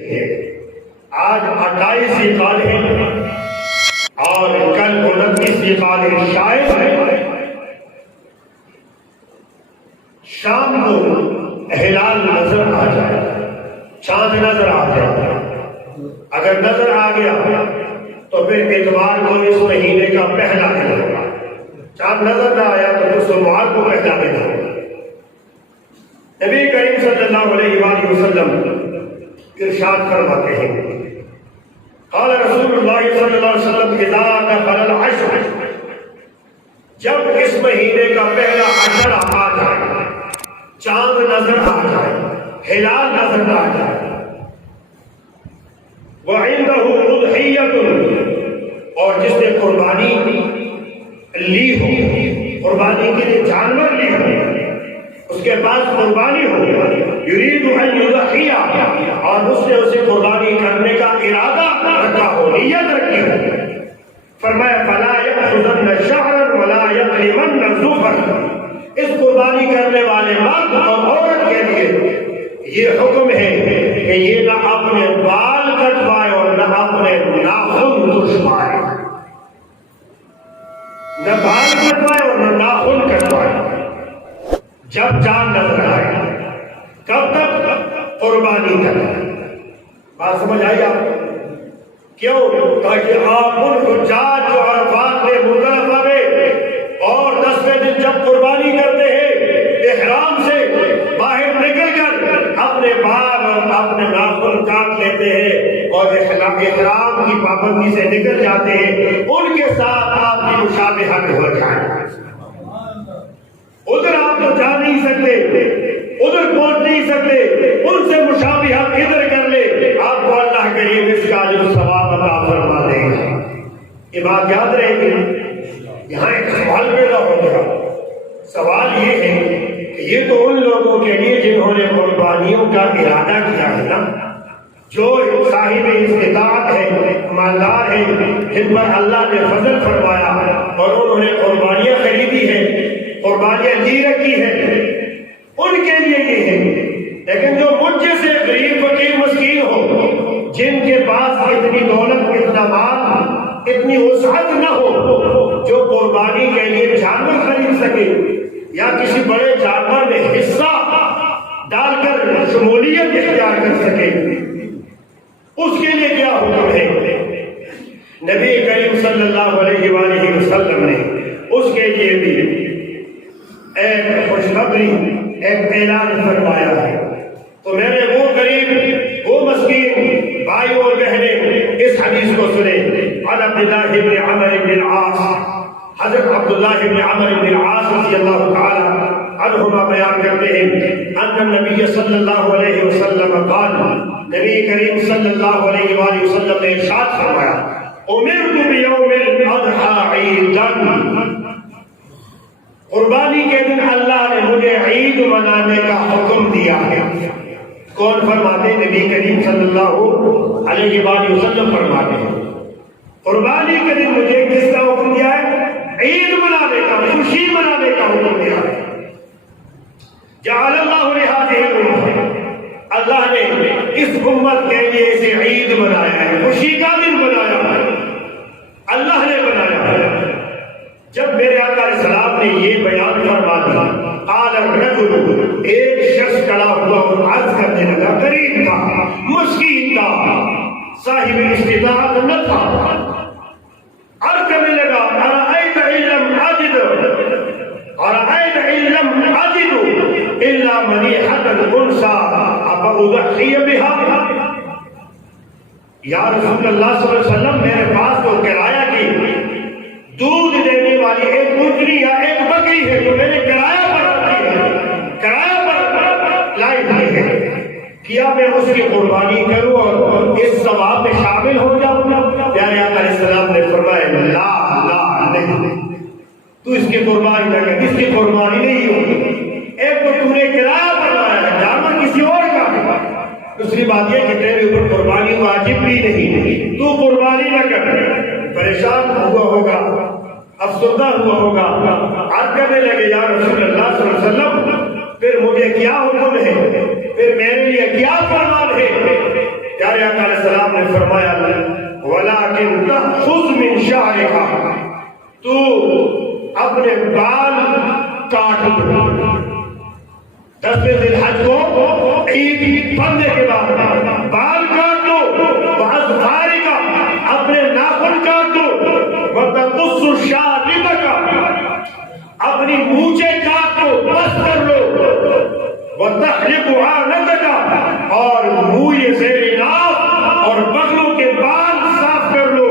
آج 28 سال ہے اور کل 29 سال ہے. شاید شام کو ہلال نظر آ جائے, چاند نظر آ جائے. اگر نظر آ گیا تو پھر اتوار کو اس مہینے کا پہلا دن ہوگا. چاند نظر نہ آیا تو پھر سوموار کو پہلا دن ہوگا. نبی کریم صلی اللہ علیہ وآلہ وسلم ارشاد فرماتے ہیں, قال رسول اللہ صلی اللہ علیہ وسلم اذا دخل العشر, جب اس مہینے کا پہلا عشر آ جائے, چاند نظر آ جائے, ہلال نظر آ جائے, وعنده اضحیۃ, اور جس نے قربانی لی ہو, قربانی کے لیے جانور لی ہو, اس کے پاس قربانی ہو, یرید ان یضحی, اور اس نے اسے قربانی کرنے کا ارادہ رکھا ہو, نیت رکھی ہو, فرمایا فلا یأخذن شعرا ولا یقلمن ظفرا, اس قربانی کرنے والے مرد اور عورت کے لیے یہ حکم ہے کہ یہ نہ اپنے بال کٹوائے اور نہ اپنے ناخن کٹوائے, نہ بال کٹوائے اور نہ ناخن کٹوائے. جب چاند نظر آئے, کب تک؟ قربانی تک. بات سمجھ آئی آپ کو؟ کیوں؟ تاکہ آپ ان حجاج جو عرفات میں مزدلفہ میں اور 10ویں دن جب قربانی کرتے ہیں احرام سے باہر نکل کر اپنے بال اور اپنے ناخن کاٹ لیتے ہیں اور احرام کی پابندی سے نکل جاتے ہیں, ان کے ساتھ آپ کی مشابہت ہو جائے. ادھر آپ تو جا نہیں سکتے, ادھر پہنچ نہیں سکتے, ان سے مشابہت ادھر کر لے, آپ کو اللہ کریم اس کا جو ثواب عطا فرما دے گا. یہ بات یاد رہے گی. یہاں ایک سوال پیدا ہو گیا. سوال یہ ہے کہ یہ تو ان لوگوں کے لیے جنہوں نے قربانیوں کا ارادہ کیا ہے نا, جو صاحب استطاعت ہے, مالدار ہے, جن پر اللہ نے فضل فرمایا اور انہوں نے قربانیاں خریدی ہیں, قربانیاں دی رکھی ہیں, ان کے لیے یہ ہے. لیکن جو مجھ جیسے غریب فقیر مسکین ہو, جن کے پاس اتنی دولت, اتنا مال, اتنی وسعت نہ ہو جو قربانی کے لیے جانور خرید سکے یا کسی بڑے جانور میں حصہ ڈال کر شمولیت اختیار کر سکے, اس کے لیے کیا حکم ہے؟ نبی کریم صلی اللہ علیہ وآلہ وسلم نے اس کے لیے بھی ایک خوشخبری, ایک اعلان فرمایا ہے. تو میرے وہ غریب, وہ مسکین بھائی اور بہنیں اس حدیث کو سنیں. عن عبداللہ بن عمر بن العاص, حضرت عبداللہ بن عمر بن العاص رضی اللہ تعالی عنہما بیان کرتے ہیں, ان النبی صلی اللہ علیہ وسلم قال, نبی کریم صلی اللہ علیہ وآلہ وسلم نے ارشاد فرمایا, امرت بیوم الاضحی عیدا, قربانی کے دن اللہ نے مجھے عید منانے کا حکم دیا ہے. کون فرماتے؟ نبی کریم صلی اللہ علیہ وآلہ وسلم فرماتے ہیں قربانی کے دن مجھے کس کا حکم دیا ہے؟ عید منانے کا, خوشی منانے کا حکم دیا ہے. جعل اللہ لہذه الامة, اللہ نے اس امت کے لیے اسے عید بنایا ہے, خوشی کا دن بنایا ہے, اللہ نے بنایا ہے. جب میرے آقا علیہ السلام نے یہ بیان فرما دیا, قال الرجل, ایک شخص کھڑا ہوا اور عرض کرنے لگا, غریب تھا, مسکین تھا, صاحب استطاعت نہ تھا, عرض کرنے لگا, ارأیت ان لم اجد, ارأیت ان لم اجد الا منیحۃ الانثى افاضحی بها, یا رسول اللہ صلی اللہ علیہ وسلم, میرے پاس تو کرایہ کی دودھ دینے والی ایک اونٹنی یا ایک بکری ہے جو میں نے کرایہ پر رکھی ہے, کرایہ پر لائی ہوئی ہے, کیا میں اس کی قربانی کروں اور اس ثواب میں شامل ہو جاؤں؟ پیارے آقا علیہ السلام نے فرمایا, لا لا نہیں, تو اس کی قربانی نہ کر, اس کی قربانی نہیں ہوگی. ایک تو تم نے کرایہ پر لایا ہے, جانور کسی اور کا ہے. دوسری بات یہ کہ تیرے اوپر قربانی واجب بھی نہیں, تو قربانی نہ کر. پریشان ہوا ہوگا, افسردہ ہوا ہوگا, عرض کرنے لگے, یا رسول اللہ صلی اللہ علیہ وسلم, پھر مجھے کیا حکم ہے, پھر میرے لیے کیا فرمان ہے؟ پیارے آقا علیہ السلام نے فرمایا وَلَكِنْ تَأْخُذْ مِنْ شَعْرِكَ، تو اپنے بال کاٹ دو۔ 10 ذی الحج کو عید پڑھنے کے بعد بال کاٹ دو، وَأَظْفَارِكَ، اپنے ناخن کاٹ دو، وَتَقُصُّ شَارِبَكَ، اپنی مونچھیں کاٹ دو، بس کر لو، وَتَحْلِقُ عَانَتَكَ، اور منہ زیر ناف اور بغلوں کے بال صاف کر لو،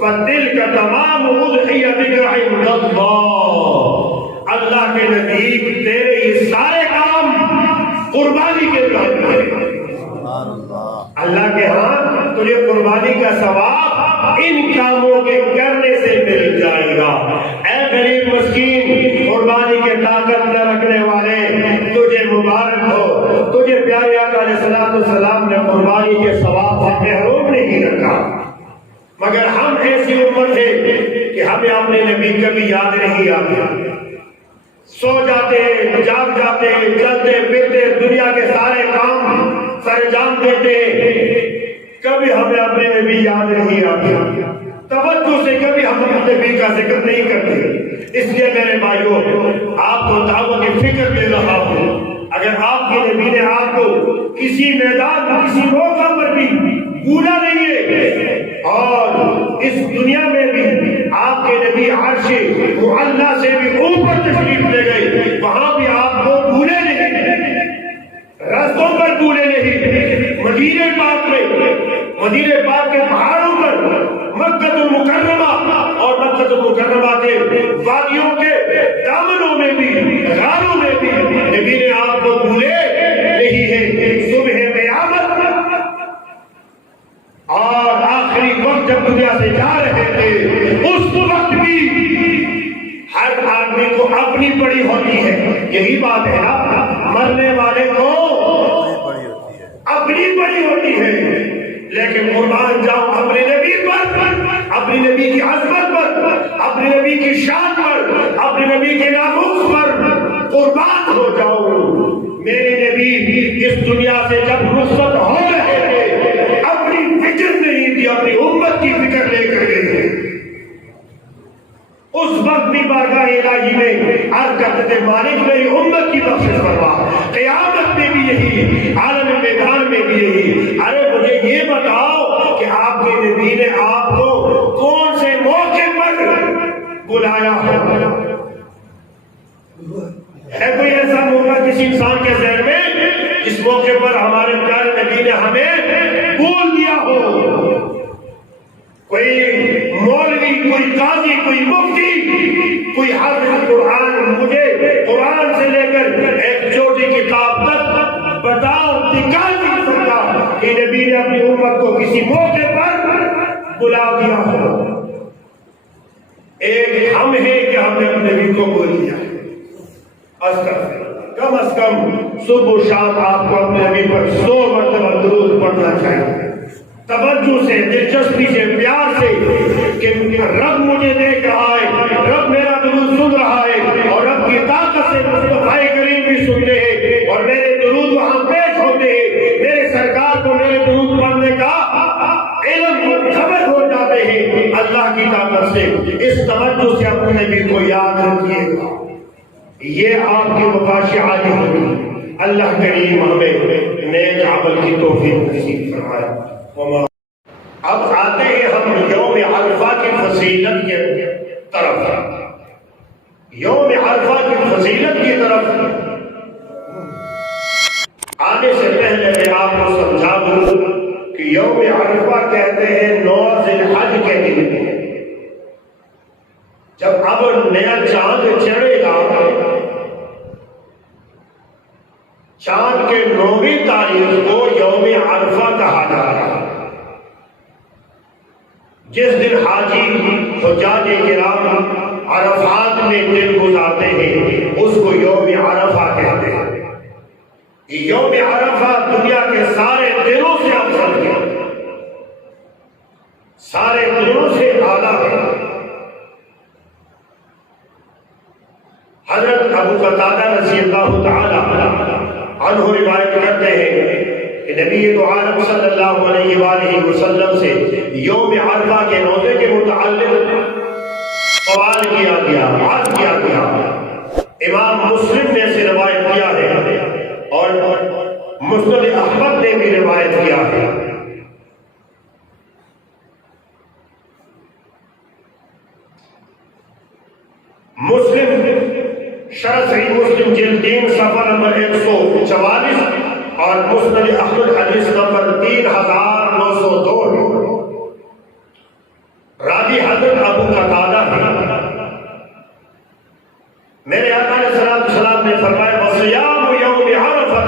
فَتِلْكَ تَمَامُ أُضْحِيَتِكَ عِندَ اللَّهِ، اللہ کے نزدیک تیرے یہ سارے کام قربانی کے طور پر اللہ کے ہاں تجھے قربانی کا ثواب ان کاموں کے کرنے سے مل جائے گا۔ اے غریب مسکین، قربانی کے طاقت نہ رکھنے والے، تجھے مبارک ہو، تجھے پیارے آقا علیہ السلام نے قربانی کے ثواب سے محروم نہیں رکھا۔ مگر ہم ایسی امت ہے کہ ہمیں اپنے نبی کبھی یاد نہیں آتی، سو جاتے ہیں، جاگ جاتے ہیں، چلتے پھرتے دنیا کے سارے کام سر جان دیتے ہیں، کبھی ہمیں اپنے نبی یاد نہیں آتے، توجہ سے کبھی ہم اپنے نبی کا ذکر نہیں کرتے۔ اس لیے میرے بھائیوں، آپ کو دعوت کی فکر دے رہا ہوں، اگر آپ کے نبی نے آپ کو کسی میدان کسی موقع پر بھی بھولا نہیں ہے، اور اس دنیا میں بھی آپ کے نبی عرش معلیٰ سے بھی اوپر تشریف لے گئے، وہاں بھی آپ کو بھولے نہیں، راستوں پر بھولے نہیں، مدینہ پاک میں، مدینہ پاک کے پہاڑوں پر، مکہ المکرمہ اور مکہ المکرمہ کے وادیوں کے دامنوں میں بھی، غاروں میں بھی نبی نے آپ کو بھولے نہیں ہے۔ صبح قیامت اور آخری وقت جب دنیا سے جا رہے تھے، اس وقت بھی ہر آدمی کو اپنی پڑی ہوتی ہے، یہی بات ہے نا، مرنے والے کو اپنی پڑی ہوتی ہے، لیکن قربان جاؤ اپنے نبی پر، اپنے نبی کی عظمت پر، اپنے نبی کی شان پر، اپنے نبی کے ناموس پر قربان ہو جاؤ۔ میرے نبی اس دنیا سے جب رخصت ہو رہے تھے، اپنی فکر نہیں تھی، اپنی امت کی فکر لے کر گئے۔ اس وقت بھی بارگاہ الہی میں عرض کرتے تھے مالک میری امت کی بخشش فرما، قیامت میں بھی یہی، عالم میدان میں بھی یہی۔ ارے مجھے یہ بتاؤ کہ آپ کے نبی نے آپ کو کون سے موقع پر بلایا ہے؟ کوئی ایسا موقع کسی انسان کے ذہن میں جس موقع پر ہمارے پیارے نبی نے ہمیں بول دیا ہو؟ کوئی مولوی، کوئی قاضی، کوئی مفتی، کوئی حافظ قرآن مجھے قرآن سے لے کر ایک چھوٹی کتاب تک بتاؤ، دکھا نہیں سکتا کہ نبی نے اپنی امت کو کسی موقع پر بلا دیا ہو۔ ایک ہم ہیں کہ ہم نے اپنے نبی کو بول دیا، کم از کم صبح و شام آپ کو اپنے نبی پر 100 مرتبہ درود پڑھنا چاہیے، توجہ سے، دلچسپی سے، پیار سے، کہ رب مجھے دیکھ رہا ہے، رب میرا درود سن رہا ہے، اور رب کی طاقت سے مصطفیٰ کریم بھی سنتے ہیں، اور میرے درود وہاں پیش ہوتے ہیں، میرے سرکار کو میرے درود پڑھنے کا علم خبر ہو جاتے ہیں اللہ کی طاقت سے۔ اس توجہ سے اپنے نبی کو یاد رکھیے گا، یہ آپ کی وفاش عالی ہوگی۔ اللہ کریم ہمیں نیک عمل کی توفیق نصیب فرمائے۔ اب آتے ہیں ہم یوم عرفہ کی فضیلت کی طرف، یوم عرفہ کی فضیلت کی طرف آنے سے پہلے میں آپ کو سمجھا دوں کہ یوم عرفہ کہتے ہیں 9 ذی الحج کے دن، جب اب نیا چاند چڑھے گا، چاند کے 9ویں تاریخ کو یوم عرفہ کہا جاتا ہے، جس دن حاجی حجاج کرام عرفات میں دن گزارتے ہیں، اس کو یوم عرفہ کہتے ہیں۔ یوم عرفہ دنیا کے سارے دنوں سے افضل ہے، سارے دنوں سے اعلیٰ ہے۔ حضرت ابو قتادہ رضی اللہ تعالی عنہ روایت کرتے ہیں کہ کہ نبی تو عالم صلی اللہ علیہ وآلہ وسلم سے یوم عرفہ کے روزے کے متعلق سوال کیا گیا، عرض کیا گیا۔ امام مسلم نے اسے روایت کیا ہے اور مسند احمد نے بھی روایت کیا ہے۔ مسلم شرح صحیح مسلم جلد 3 صفحہ نمبر 144 اور مسند احمد حدیث نمبر 3902 راوی حضرت ابو قتادہ ہے۔ میرے آقا علیہ السلام نے فرمایا وصیام یوم عرفہ،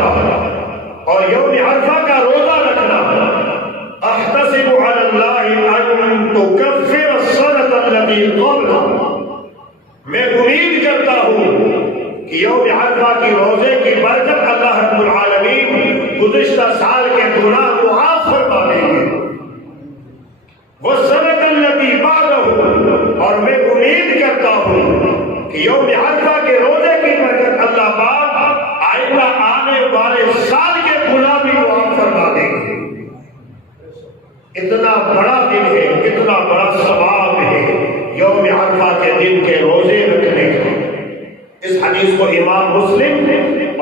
اور یوم عرفہ کا روزہ رکھنا، احتسب علی اللہ ان تکفر السنۃ التي قبلہ، میں امید کرتا ہوں کہ یوم عرفہ کی روزے کی برکت اللہ رب العالمین گزشتہ سال کے گناہ معاف فرما دیں گے۔ والسنۃ التي بعدہ، اور میں امید کرتا ہوں کہ یوم عرفہ کے روزے کی برکت اللہ پاک آئندہ آنے والے سال کے گناہ بھی معاف فرما دیں گے۔ اتنا بڑا دن ہے، اتنا بڑا ثواب ہے یوم عرفہ کے دن کے روزے رکھنے کا۔ اس حدیث کو امام مسلم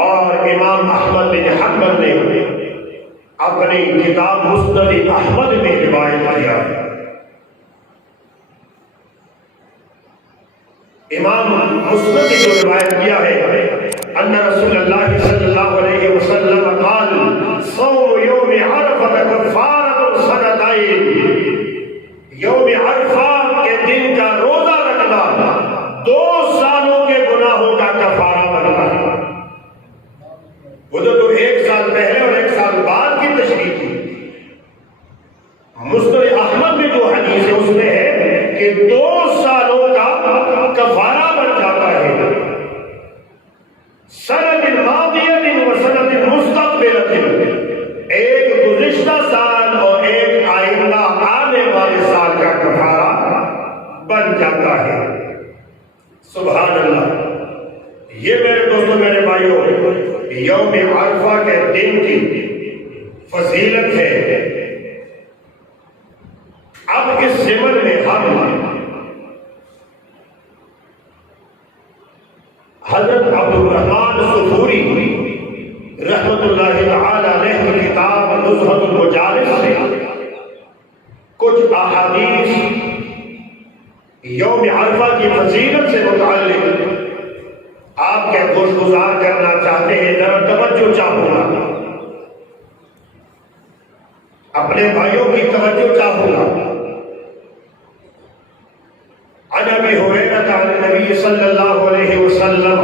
اور امام احمد بن حنبل نے اپنی کتاب مسند احمد میں روایت کیا ہے۔ امام مسلم نے جو روایت کیا ہے ان رسول اللہ صلی اللہ علیہ وسلم قال صوم یوم عرفہ کفارۃ السنتین، یوم عرفہ کے دن کا روزہ رکھنا 2 سالوں کے گناہوں کا کفارہ بنتا ہے۔ وہ تو 1 سال پہلے اور 1 سال بعد کی تشریح تھی۔ مسند احمد میں جو حدیث ہے اس میں ہے کہ 2 سالوں کا کفارہ بن جاتا ہے۔ سنۃ ماضیۃ و سنۃ مستقبلۃ، ایک گزشتہ سال اور ایک آئندہ آنے والے سال کا کفارہ بن جاتا ہے۔ سبحان اللہ۔ یہ میرے دوستوں، میرے بھائیوں، یوم عرفہ کے دن کی فضیلت ہے۔ اب اس ضمن میں ہم حضرت عبد الرحمن صفوری رحمۃ اللہ تعالی علیہ کی کتاب نزہۃ المجالس سے کچھ احادیث یوم عرفہ کی فضیلت سے متعلق آپ کے گوش گزار کرنا چاہتے ہیں۔ ذرا توجہ چاہوں گا، اپنے بھائیوں کی توجہ چاہوں گا۔ عن ابی ہریرہ عن النبی صلی اللہ علیہ وسلم،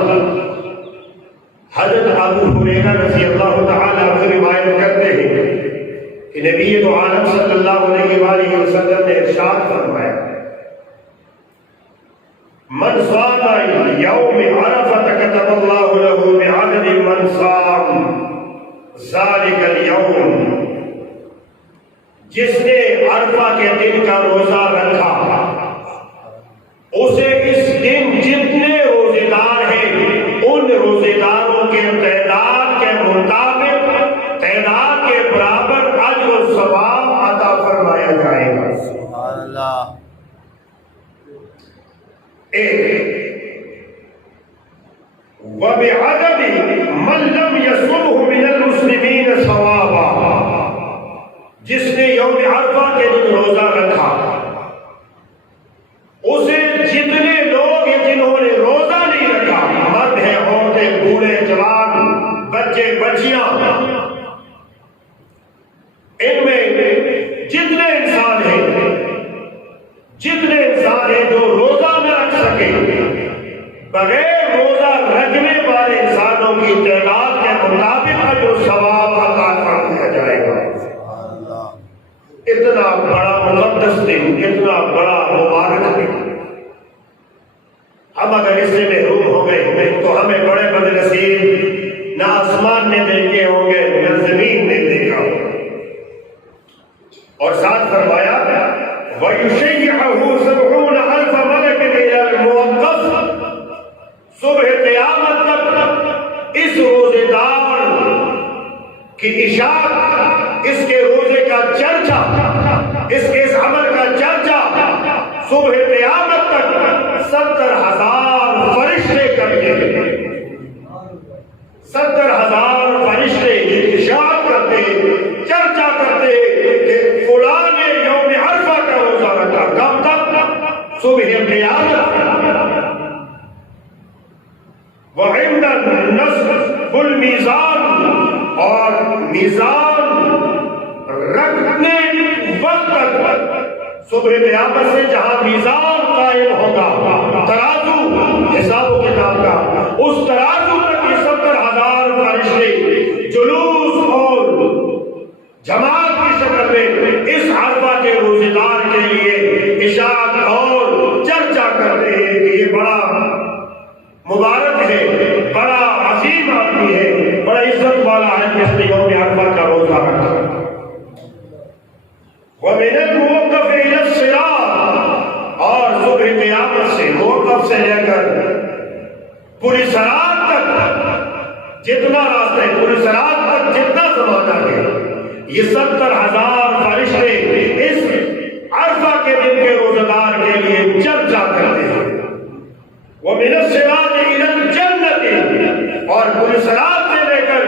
حضرت ابو ہریرہ رضی اللہ تعالی عنہ روایت کرتے ہیں کہ نبی دو عالم صلی اللہ علیہ وآلہ وسلم نے ارشاد فرمایا من صام یوم عرفہ کتب اللہ له بعدد من صام ذلک اليوم، جس نے عرفہ کے دن کا روزہ رکھا اسے اس دن جتنے روزے دار ہیں ان روزے داروں کے تعداد کے مطابق تعداد کے برابر اجر و ثواب عطا فرمایا جائے گا۔ سبحان اللہ۔ وَبِعَدَدِ مَن لَّمْ يَصُمْهُ مِنَ الْمُسْلِمِينَ ثَوَابًا، جس نے یوم عرفہ کے دن روزہ رکھا اسے جتنے لوگ جنہوں نے روزہ نہیں رکھا، مرد ہیں، عورتیں، بوڑھے، جوان، بچے بچیاں، ان میں جتنے انسان ہیں جو روزہ نہ رکھ سکے، بغیر روزہ رکھنے والے انسانوں کی تعداد کے مطابق جو ثواب عطا فرمایا جائے گا۔ اتنا بڑا مقدس دن، اتنا بڑا مبارک دن، ہم اگر اس سے محروم ہو گئے تو ہمیں بڑے بدنصیب، نہ آسمان نے دیکھے ہوں گے نہ زمین نے دیکھا ہوگا۔ اور ساتھ فرمایا وَيُشَيِّعُهُ 70,000 ملک إِلَى الْمُوَقَّفِ، صبح قیامت تک اس روزے دار کہ اشاعت اس کے روزے کا چرچا، اس کے اس عمل کا چرچا صبح قیامت تک 70,000 فرشتے کرتے ہیں، 70,000 فرشتے اشاعت کرتے ہیں، چرچا کرتے ہیں کہ فلاں نے یوم عرفہ کا روزہ رکھا. کب تک؟ صبح قیامت. وعند نصب المیزان، اور میزان رکھنے وقت تک صبح قیامت سے جہاں میزان قائم ہوگا، ترازو حساب و کتاب کا، اس ترازو تک یہ 70,000 فرشتے جلوس اور جماعت کی شکل میں اس عرفہ کے روزے دار کے لیے اشاعت اور چرچا کرتے ہیں کہ یہ بڑا مبارک ہے، بڑا عظیم آدمی ہے، بڑا عزت والا ہے جس نے یوم عرفہ کا روزہ رکھا. وَمِنَ الْمُوقَفِ إِلَى الصِّرَاطِ، اور صبح قیامت سے موقف سے لے کر پوری صراط تک جتنا راستہ ہے، پوری صراط تک جتنا زمانہ ہے، یہ 70,000 فرشتے اس عرفہ کے دن کے روزہ دار کے لیے چرچا کرتے ہیں. وَمِنَ الصِّرَاطِ إِلَى الْجَنَّةِ، اور پوری صراط سے لے کر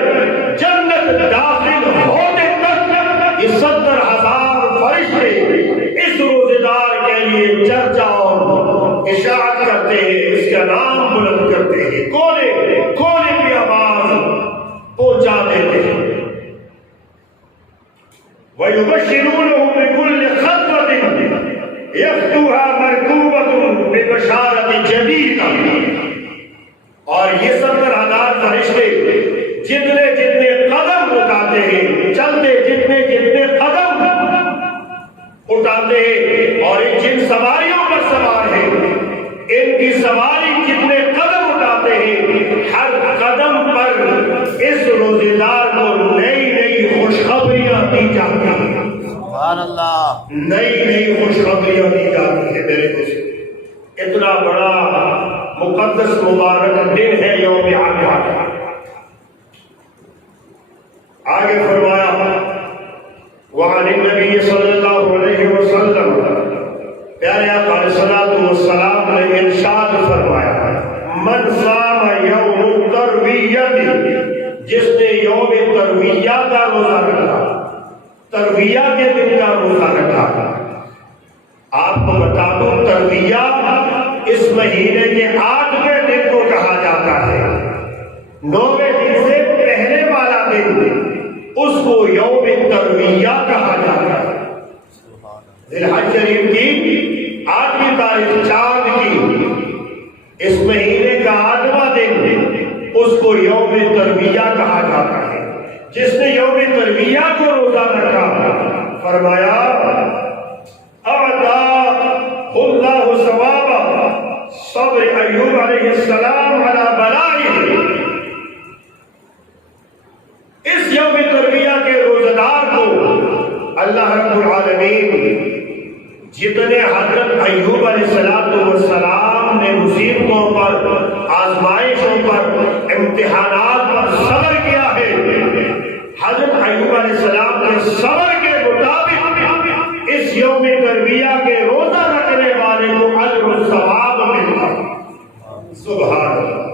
جنت داخل ہونے تک یہ 70,000 فرشتے اس روزے دار کے لیے چرچا اور اشاعت کرتے ہیں، اس کا نام بلند کرتے ہیں، کونے کونے کی آواز پہنچا دیتے ہیں. وَيُبَشِّرُونَهُم بِكُلِّ خَطْوَةٍ يَخْطُوهَا مَرْكُوبَةٌ بِبَشَارَةٍ جَدِيدَةٍ، اور یہ 70,000 فرشتے جتنے جتنے قدم اٹھاتے ہیں، چلتے جتنے جتنے قدم اٹھاتے ہیں، اور جن سواریوں پر سوار ہیں ان کی سواری جتنے قدم اٹھاتے ہیں، ہر قدم پر اس روزے دار کو نئی نئی خوشخبریاں دی جاتی ہیں. سبحان اللہ. نئی نئی خوشخبریاں دی جاتی ہیں. میرے دوست، اتنا بڑا مقدس مبارک دن ہے یوم عرفہ. آگے فرمایا وعن النبی صلی اللہ علیہ وسلم، پیارے آقا علیہ الصلوۃ والسلام نے ارشاد فرمایا من صام یوم ترویہ، جس نے یوم ترویہ کا روزہ رکھا، ترویہ کے دن کا روزہ رکھا. آپ کو بتا دوں ترویہ اس مہینے کے 8ویں دن کو کہا جاتا ہے. 9ویں دن سے پہلے والا دن اس کو یوم ترویہ کہا جاتا ہے. ذی الحج شریف کی 8ویں تاریخ چاند کی اس مہینے کا 8واں دن اس کو یوم ترویہ کہا جاتا ہے. جس نے یوم ترویہ کو روزہ رکھا، فرمایا اعطاہ اللہ ثواب صبر ایوب علیہ السلام علی بلائہ. اس یوم ترویہ کے روزہ دار کو اللہ رب العالمین جتنے حضرت ایوب علیہ السلام نے مصیبتوں پر، آزمائشوں پر، امتحانات پر صبر کیا ہے، حضرت ایوب علیہ السلام کے صبر کے مطابق اس یوم ترویہ کے روزہ رکھنے والے کو اجر و ثواب ملتا. سبحان اللہ.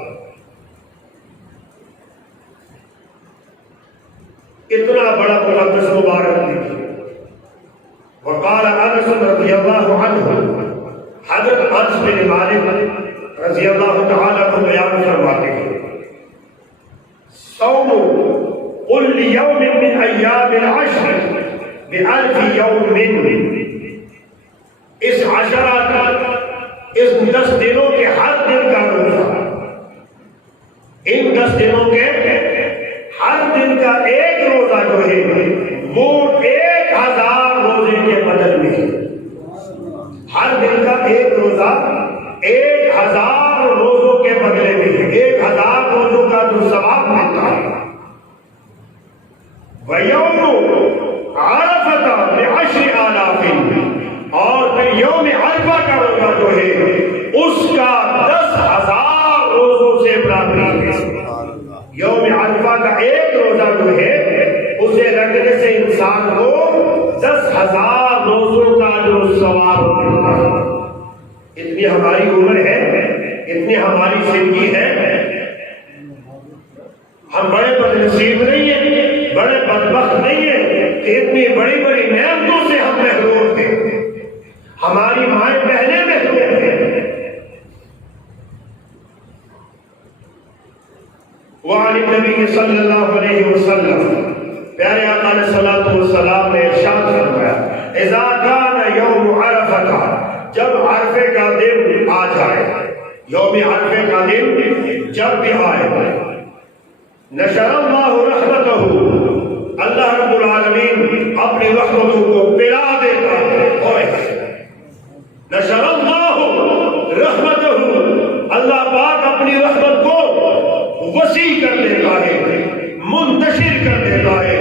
اتنا بڑا مقدس مبارک دن. وقال انس رضی اللہ عنہ، حضرت انس بن مالک رضی اللہ تعالی عنہ بیان فرماتے ہیں صوم كل يوم من ایام العشر بألف یوم. اس عشرہ کا، اس 10 دنوں کے ہر دن کا روزہ، ان 10 دنوں کے ہر دن کا ایک روزہ جو ہے وہ 1000 روزے کے بدل میں ہے. ہر دن کا ایک روزہ 1000 روزوں کے بدلے میں ہے. 1000 روزوں کا جو ثواب ملتا ہے. وَيَوْمُ عَرَفَةَ ب10,000، اور پھر یوم عرفہ کا روزہ جو ہے اس کا 10,000 روزوں سے برابری ہے. یوم عرفہ کا ایک روزہ جو ہے 10,000 روزوں کا اجر و ثواب ملتا ہے۔ اتنی ہماری عمر ہے، اتنی ہماری زندگی ہے، ہم بڑے بدنصیب نہیں ہیں، بڑے بدبخت نہیں ہیں کہ اتنی بڑی بڑی نعمتوں سے ہم محروم ہیں، ہماری مائیں بہنیں محروم ہیں۔ وعن النبی صلی اللہ علیہ وسلم، پیارے آقا علیہ الصلوۃ والسلام نے ارشاد فرمایا، اذا کان یوم عرفہ، جب عرفے کا دن آ جائے، یوم عرفے کا دن جب بھی آئے، نشر اللہ رحمتہ، اللہ رب العالمین اپنی رحمتوں کو پلا دیتا ہے۔ نشر اللہ رحمتہ، اللہ پاک اپنی رحمت کو وسیع کر دیتا ہے، منتشر کر دیتا ہے،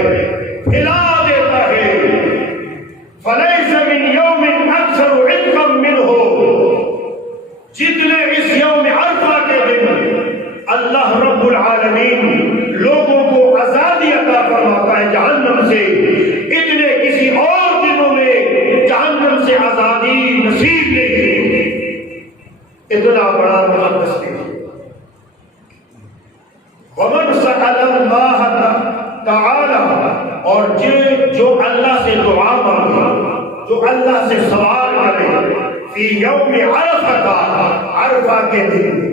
پھیلا دیتا ہے۔ فلیس من یوم اکثر عتقا منہ، جتنے اس یوم عرفہ کے دن اللہ رب العالمین لوگوں کو آزادی عطا فرماتا ہے جہنم سے، اتنے کسی اور دنوں میں جہنم سے آزادی نصیب نہیں۔ اتنا بڑا مقدس دن۔ ومن سأل اللہ تعالی، اور جو اللہ سے دعا مانگے، جو اللہ سے سوال کرے، فی یوم عرفہ، عرفہ کے دن،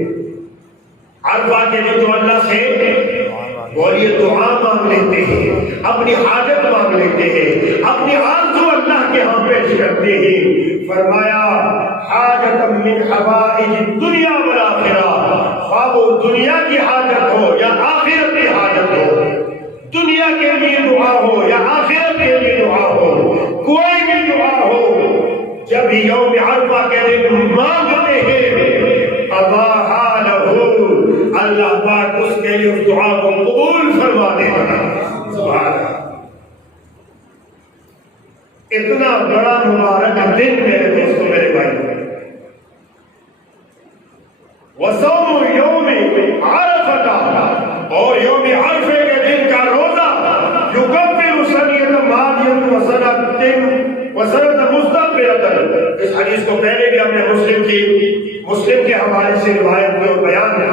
عرفہ کے دن جو اللہ سے اور یہ دعا مانگ لیتے ہیں، اپنی حاجت مانگ لیتے ہیں، اپنی آرزو اللہ کے ہاں پیش کرتے ہیں، فرمایا حاجت من حوائج الدنیا والآخرہ، خواہ وہ دنیا کی حاجت ہو یا آخرت کی حاجت ہو، دنیا کے لیے دعا ہو یا آخرت کے لیے دعا ہو، کوئی بھی دعا ہو، جب یوم عرفہ کے دن مانگتے ہیں، قضاها له، اللہ پاک اس کے لیے اس دعا کو قبول فرما دیتا ہے۔ سبحان اللہ، اتنا بڑا مبارک دن میرے دوستوں، میرے بھائی۔ وصوم یوم عرفہ، اور یوم عرفے کے دن کا روزہ، یکفر سنۃ ماضیۃ وسنۃ مستقبلۃ، اس حدیث کو پہلے بھی ہم نے مسلم کے حوالے سے روایت میں بیان ہے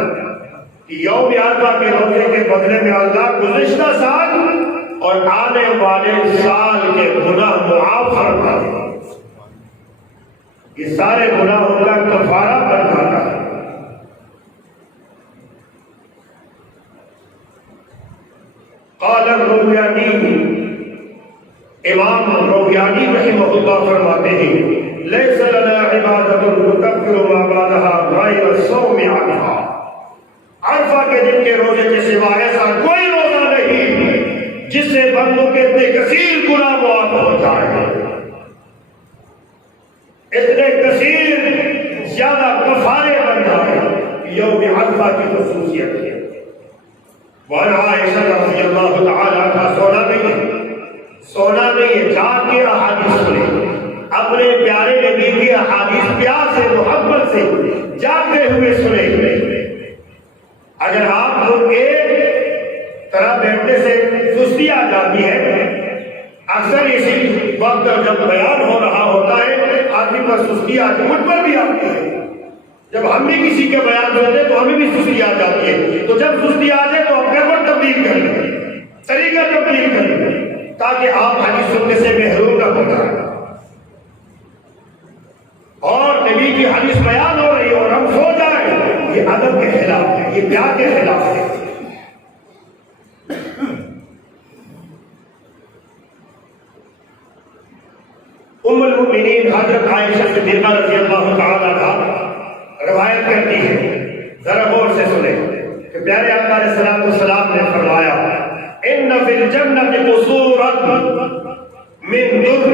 کہ یوم عرفہ کے روزے کے بدلے میں اللہ گزشتہ سال اور آنے والے سال کے گناہ معاف فرما دیتا ہے، یہ سارے گناہوں کا کفارہ بن جاتا ہے۔ قال الرویانی، امام رویانی رحمہ اللہ فرماتے ہیں، لیس لنا عبادت تکفر ما بعدها غیر الصوم عرفہ، عرفہ کے دن کے روزے کے سوا ایسا کوئی روزہ نہیں جس سے بندوں کے اتنے کثیر گناہ معاف ہو جائے، اتنے کثیر زیادہ کفارے بن جائے، یوم عرفہ کی خصوصیت ہے۔ وعن عائشہ رضی اللہ تعالی عنہا، سونا نہیں ہے، جاگ کے احادیث سنیں، اپنے پیارے نبی کی احادیث پیار سے، محبت سے جاگتے ہوئے سنیں۔ اگر آپ کو ایک طرح بیٹھنے سے سستی آ جاتی ہے، اکثر اسی وقت جب بیان ہو رہا ہوتا ہے آدمی پر سستی آتی، مجھ پر بھی آتی ہے، جب ہم بھی کسی کے بیان سنتے تو ہمیں بھی سستی آ جاتی ہے، تو جب سستی آ جائے تو ہم گڑبڑ تبدیل کر لیں، طریقہ تبدیل کر لیں، تاکہ آپ حدیث سننے سے محروم نہ ہو جائیں، اور نبی کی حدیث بیان ہو رہی ہے اور ہم سو جائیں، یہ ادب کے خلاف ہے، یہ پیار کے خلاف ہے۔ ام المؤمنین حضرت عائشہ صدیقہ رضی اللہ تعالی عنہا روایت کرتی ہے، ذرا غور سے سنیں کہ پیارے آقا علیہ الصلوۃ والسلام نے فرمایا، ان فی الجنۃ قصورا من در،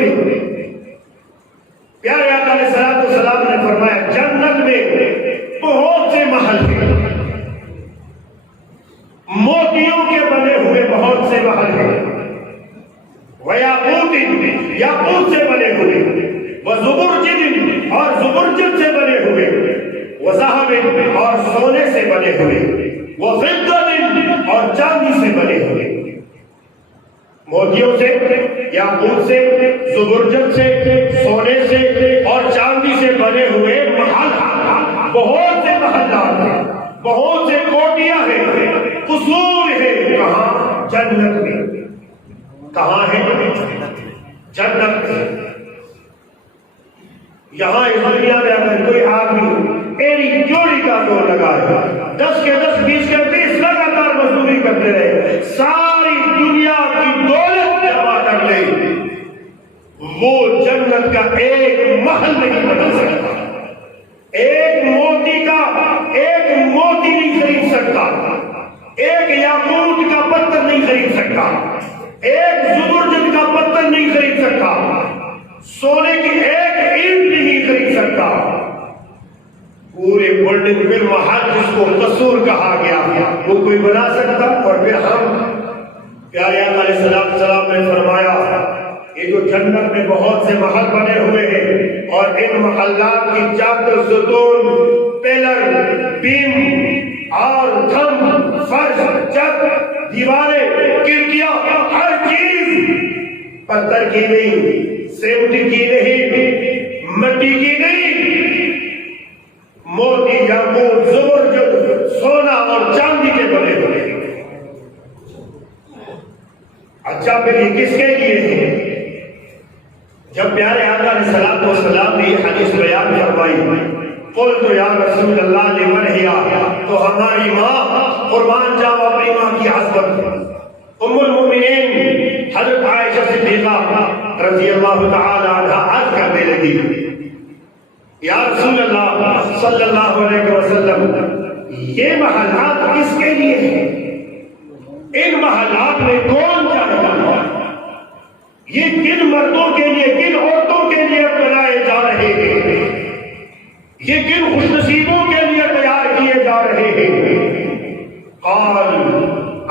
پیارے آقا علیہ الصلوۃ والسلام نے فرمایا جنت میں بہت سے محل ہیں، موتیوں کے بنے ہوئے بہت سے محل ہیں، ویاقوت، یاقوت سے بنے ہوئے، وزبرجد، اور زبرجد سے بنے ہوئے، وذہب، اور سونے سے بنے ہوئے، وفضہ، اور چاندی سے بنے ہوئے۔ موتیوں سے، یاقوت سے، زبرجد سے، سونے سے اور چاندی سے بنے ہوئے محل، بہت سے محلات ہیں، بہت سے کوٹیاں ہیں، قصور ہے۔ کہاں؟ جنت میں۔ کہاں ہے؟ جنت میں۔ یہاں اس دنیا میں اگر کوئی آدمی ایک جوڑی کا دور لگائے، 10 کے 10، 20 کے 20 لگاتار مزدوری کرتے رہے، ساری دنیا کی دولت جمع کر لے، وہ جنت کا ایک محل نہیں بنا سکتا، ایک موتی کا ایک موتی نہیں خرید سکتا، ایک یاقوت کا پتھر نہیں خرید سکتا، ایک زبرجد کا پتھر نہیں خرید سکتا، سونے کی ایک اینٹ نہیں خرید سکتا۔ پورے بلڈنگ میں محل جس کو قصور کہا گیا وہ کوئی بنا سکتا؟ اور پھر ہم پیارے آقا علیہ السلام نے فرمایا یہ جو جنت میں بہت سے محل بنے ہوئے ہیں اور ان محلات کی چادر، ستون، پلر، بیم اور تھم، فرش، چھت، دیواریں، کھڑکیاں، ہر چیز پتھر کی نہیں، سیمنٹ کی نہیں، مٹی کی نہیں، موتی، یاقوت، زبرجد، سونا اور چاندی کے بنے ہوئے۔ اچھا پھر یہ کس کے لیے ہے؟ جب پیارے آقا علیہ السلام نے یہ حدیث بیان فرمائی، قلت یا رسول اللہ لمن ہی، تو ہماری ماں قربان جاؤ اپنی ماں کی عظمت، ام المؤمنین حضرت عائشہ صدیقہ رضی اللہ تعالی عنہا عرض کرنے لگی، یا رسول اللہ صلی اللہ علیہ وسلم یہ محلات کس کے لیے ہیں؟ ان محلات میں کون جائے گا؟ یہ کن مردوں کے لیے، کن عورتوں کے لیے بنائے جا رہے ہیں؟ یہ کن خوش نصیبوں کے لیے تیار کیے جا رہے ہیں؟ قال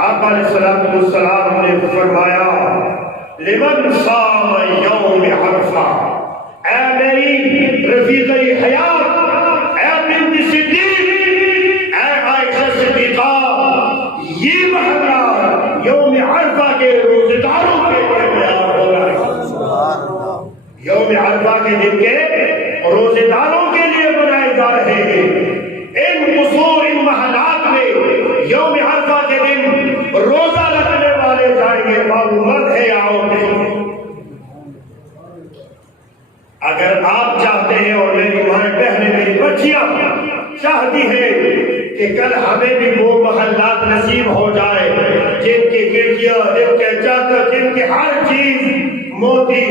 آقا علیہ السلام نے فرمایا لمن صام یوم عرفہ، اے میری رفیقی حیات، اے بنت صدیق، اے عائشہ صدیقہ، یہ محلہ یوم عرفہ کے روزے داروں کے لیے تیار ہو رہا ہے۔ یوم عرفہ کے دن کے روزے داروں کے لیے بنائے جا رہے ہیں۔ ان قصور، ان محلات میں یوم عرفہ کے دن روزہ رکھنے والے جائیں گے، اور مرد ہے یا عورتیں۔ اگر آپ چاہتے ہیں اور میری مائیں بہنیں، میری بچیاں چاہتی ہیں کہ کل ہمیں بھی وہ محلات نصیب ہو جائے جن کی کھڑکیاں، جن کے چادر، جن کی ہر چیز موتی،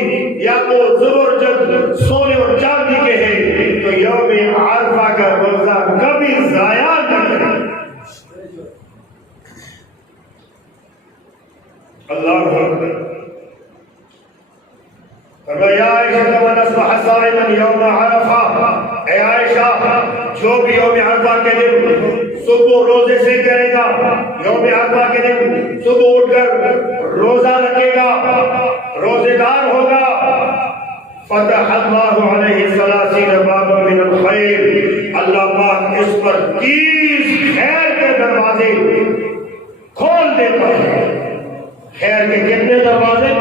یاقوت، زبرجد، سونے اور چاندی کے ہیں، تو یوم عرفہ کا روزہ کبھی ضائع نہ کریں۔ اللہ اکبر۔ یا عائشہ من اصبح صائما یوم عرفہ، اے عائشہ جو بھی یوم عرفہ کے دن صبح روزے سے کرے گا، یوم عرفہ کے دن صبح اٹھ کر روزہ رکھے گا، روزے دار ہوگا، فتح اللہ علیہ 30 بابا من الخیر، اللہ پاک اس پر 30 خیر کے دروازے کھول دیتا ہے۔ خیر کے کتنے دروازے؟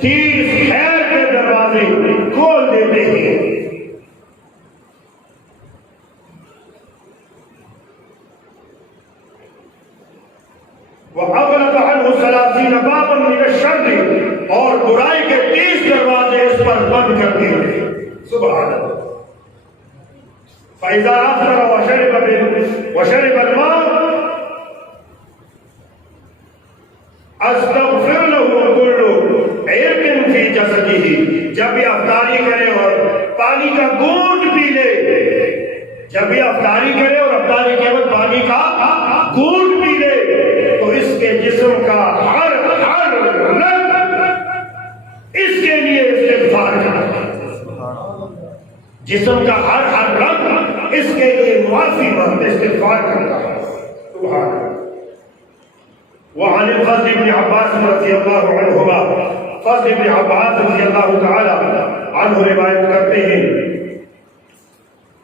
30 خیر کے دروازے کھول دیتے ہیں۔ وَأَغْلَقَ عَنْهُ 30 بابا من الشر، اور برائی کے 30 دروازے اس پر بند کر دیے ہیں۔ سبحان اللہ۔ فَإِذَا أَفْطَرَ وَشَرِبَ الْمَاءَ استغفر له كل عرق في جسده، جب یہ افطاری کرے اور پانی کا گھونٹ پی لے، جب یہ افطاری کرے اور افطاری کے بعد پانی کا گھونٹ پی لے، تو اس کے جسم کا ہر رگ اس کے لیے استغفار کرتا ہے، جسم کا ہر رگ اس کے لیے معافی مانگتا، استغفار کرتا ہے۔ سبحان اللہ۔ وعن الفضل بن عباس رضی اللہ عنہما، فضل بن عباس رضی اللہ تعالی عنہ روایت کرتے ہیں،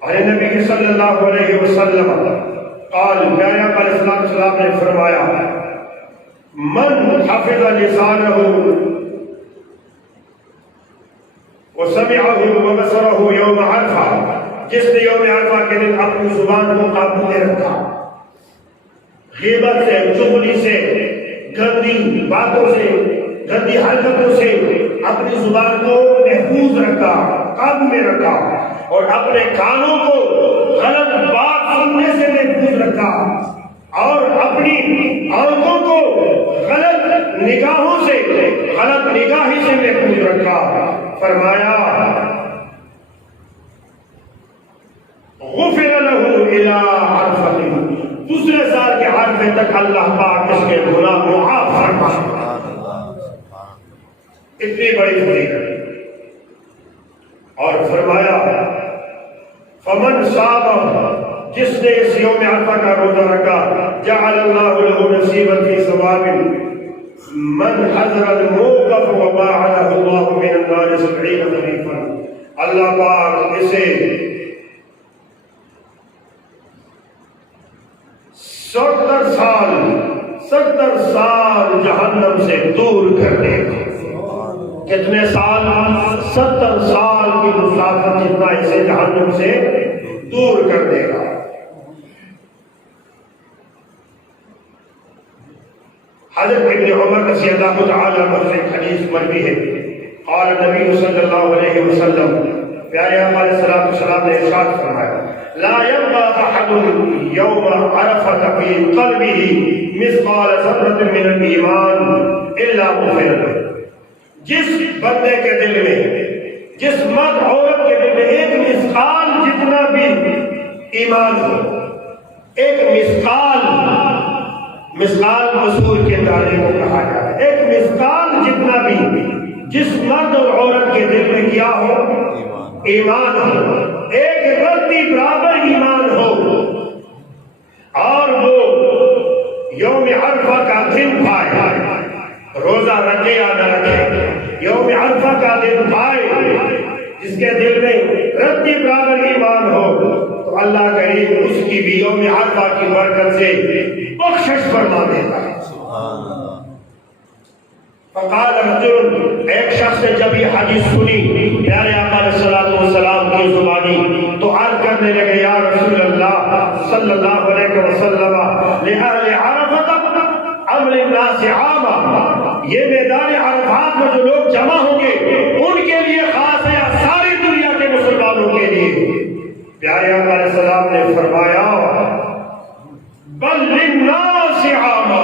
عن نبی صلی اللہ علیہ وسلم قال، پیارے آقا علیہ السلام نے فرمایا من حفظ لسانه وسمعه وبصره یوم عرفہ، جس نے یوم عرفہ کے دن اپنی زبان کو قابو میں رکھا، غیبت سے، چغلی سے، گندی باتوں سے، گندی حرکتوں سے اپنی زبان کو محفوظ رکھا، قابو میں رکھا، اور اپنے کانوں کو غلط بات سننے سے محفوظ رکھا، اور اپنی آنکھوں کو غلط نگاہوں سے، غلط نگاہی سے محفوظ رکھا۔ فرمایا غفر له الى عرفہ، دوسرے سال کے عرفے تک اللہ پاک اس کے گناہ معاف فرمائے۔ اتنی بڑی فضیلت۔ اور فرمایا فمن صام، جس نے اس یوم عرفہ کا روزہ رکھا، جعل اللہ له نصیبا فی ثواب من حضر الموقف وباعده اللہ من النار 70 خریفا، اللہ پاک اسے 70 سال جہنم سے دور کر دے گا۔ کتنے سال؟ 70 سال کی مسافت جتنا اسے جہنم سے دور کر دے گا۔ حضرت ابن عمر رضی اللہ تعالی عنہ سے حدیث مروی ہے، قال نبی صلی اللہ علیہ وسلم، پیارے آقا علیہ الصلوۃ والسلام نے ارشاد فرمایا، لا يبقى احد يوم عرفة في قلبه مثقال ذرة من الإيمان الا غفر له، جس بندے کے دل میں، جس مرد عورت کے دل میں ایک مثقال جتنا بھی ایمان ہو، ایک مثقال مسور کے دانے کو کہا جاتا ہے، ایک مثقال جتنا بھی جس مرد اور عورت کے دل میں کیا ہو، ایمان ہو، ایک رتی برابر ایمان ہو، اور وہ یوم عرفہ کا دن پائے، روزہ رکھے یا نہ رکھے، یوم عرفہ کا دن پائے، جس کے دل میں رتی برابر ایمان ہو، تو اللہ کریم اس کی بھی یوم عرفہ کی برکت سے بخشش فرما دیتا ہے۔ فقال رجل، ایک شخص نے جب یہ حدیث سنی پیارے آقا علیہ الصلوۃ والسلام کی زبانی، تو عرض کرنے لگے، یا رسول اللہ صلی اللہ علیہ وسلم، لأہل عرفہ ام للناس عامہ، یہ میدان عرفات میں جو لوگ جمع ہوں گے ان کے لیے خاص ہے یا ساری دنیا کے مسلمانوں کے لیے؟ پیارے آقا علیہ السلام نے فرمایا، بل للناس عامہ،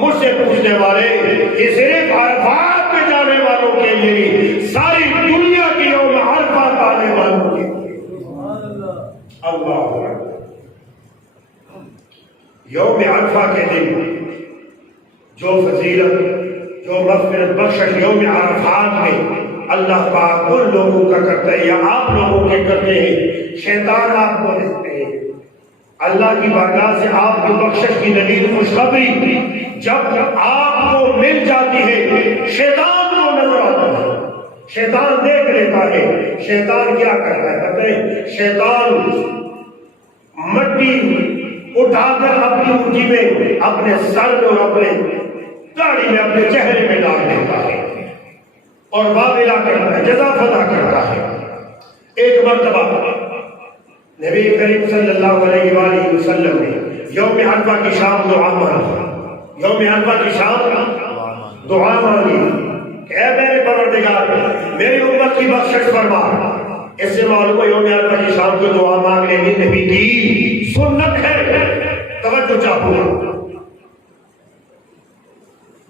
مجھ سے پوچھنے والے، یہ صرف عرفات میں جانے والوں کے لیے، ساری دنیا کی یوم عرفہ پانے والوں کے لیے۔ اللہ یوم عرفہ کے دن جو فضیلت، جو مغفرت بخشش یوم عرفات میں اللہ پاک ان لوگوں کا کرتا ہے یا آپ لوگوں کے کرتے ہیں، شیطان آپ کو دیکھتے ہیں، اللہ کی بارگاہ سے آپ کی بخشش کی دلیل خوشخبری جب آپ کو مل جاتی ہے، شیطان کو نظر آتا ہے، شیطان دیکھ لیتا ہے، شیطان کیا کرتا ہے؟ کہتے ہیں شیطان مٹی اٹھا کر اپنی مٹھی میں، اپنے سر میں اور اپنے داڑھی میں، اپنے چہرے میں ڈال دیتا ہے اور وابلہ کرتا ہے، جزا فضا کرتا ہے۔ ایک مرتبہ نبی کریم صلی اللہ علیہ وآلہ وسلم نے یوم عرفہ کی شام دعا مانگی، یوم عرفہ کی شام دعا مانگی کہ اے میرے پروردگار، میری امت کی بخشش فرما۔ اس سے معلوم ہے یوم عرفہ کی شام کو دعا مانگنے بھی نبی کی سنت ہے۔ توجہ چاہوں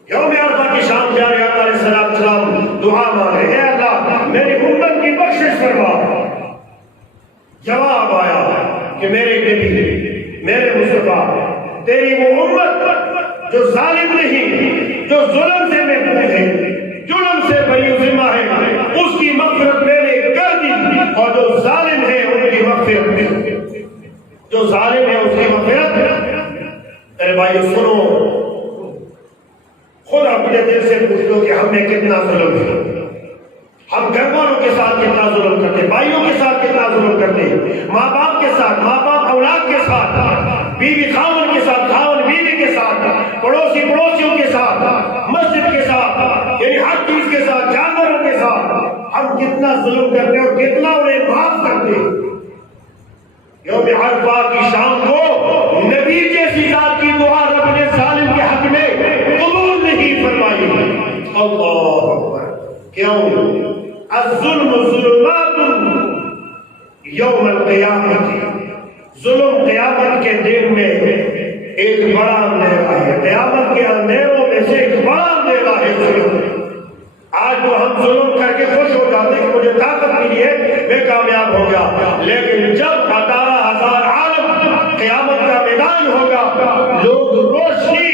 یوم عرفہ کی شام پیارے آقا علیہ السلام دعا مانگے، اے اللہ میری امت کی بخشش فرما۔ جواب آیا کہ میرے نبی، میرے مصطفیٰ، تیری وہ امت جو ظالم نہیں، جو ظلم سے محفوظ ہے، جرم سے بری ذمہ ہے، اس کی مغفرت میں نے کر دی، اور جو ظالم ہے ان کی مغفرت، جو ظالم ہے اس کی مغفرت۔ اے بھائی سنو، خود اپنے دل سے پوچھ لو کہ ہم نے کتنا ظلم کیا، ہم گھر والوں کے ساتھ کتنا ظلم کرتے، بھائیوں کے ساتھ کتنا ظلم کرتے، ماں باپ کے ساتھ، ماں باپ اولاد کے ساتھ، بیوی خاون کے ساتھ، خاون بیوی کے ساتھ، پڑوس پڑوسیوں کے ساتھ، مسجد کے ساتھ، یعنی ہر چیز کے ساتھ، جانوروں کے ساتھ ہم کتنا ظلم کرتے ہیں اور کتنا انہیں معاف کرتے ہیں۔ یوم عرفہ کی شام کو نبی جیسی ذات کی دعا رب نے ظالم کے حق میں قبول نہیں فرمائی۔ اللہ اکبر۔ کیوں؟ الظلم ظلمات یوم القیامت، ظلم قیامت کے دن میں ایک بڑا اندھیرا ہے، قیامت کے اندھیروں میں سے ایک بڑا اندھیرا ہے ظلم۔ آج تو ہم ظلم کر کے خوش ہو جاتے ہیں کہ مجھے طاقت ملی ہے، میں کامیاب ہو گیا، لیکن جب 18,000 عالم قیامت کا میدان ہوگا، لوگ روشنی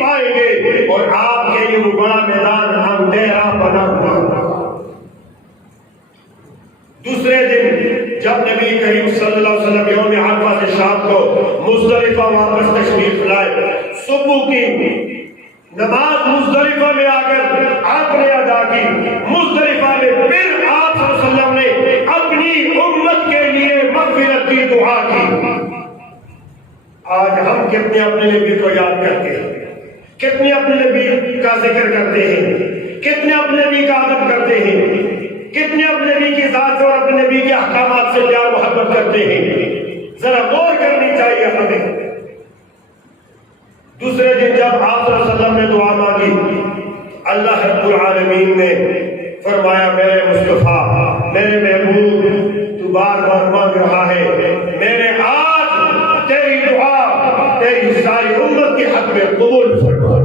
پائیں گے اور آپ کے لیے وہ بڑا میدان اندھیرا بنا ہوا ہوگا۔ دوسرے دن جب نبی کریم صلی اللہ علیہ وسلم یوم عرفہ سے شام کو مزدلفہ واپس تشریف لائے، صبح کی نماز مزدلفہ میں آ کر آپ نے ادا کی، مزدلفہ میں پھر آپ صلی اللہ علیہ وسلم نے اپنی امت کے لیے مغفرت کی دعا کی۔ آج ہم کتنے اپنے نبی کو یاد کرتے ہیں، کتنے اپنے نبی کا ذکر کرتے ہیں، کتنے اپنے نبی کا ادب کرتے ہیں، کتنے اپنے نبی کی ذات اور اپنے نبی کے احکامات سے پیار محبت کرتے ہیں۔ ذرا غور کرنی چاہیے ہمیں۔ دوسرے دن جب آپ صلی اللہ علیہ وسلم نے دعا مانگی، اللہ رب العالمین نے فرمایا میرے مصطفیٰ، میرے محبوب، تو بار بار مانگ رہا ہے، میں نے آج تیری دعا تیری ساری امت کے حق میں قبول فرما۔